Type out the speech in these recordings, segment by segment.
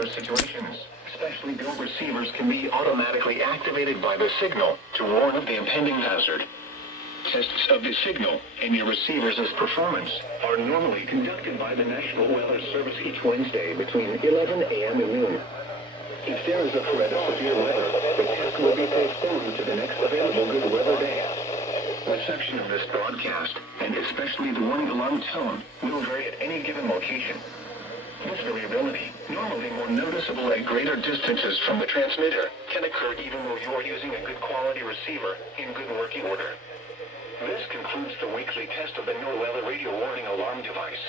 those situations. Specially built receivers can be automatically activated by the signal to warn of the impending hazard. Tests of the signal and your receiver's performance are normally conducted by the National Weather Service each Wednesday between 11 a.m. and noon. If there is a threat of severe weather, the test will be postponed to the next available good weather day. Reception of this broadcast, and especially the warning alarm tone, will vary at any given location. This variability, normally more noticeable at greater distances from the transmitter, can occur even though you are using a good quality receiver in good working order. This concludes the weekly test of the No Weather Radio Warning Alarm device.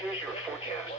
Here's your forecast.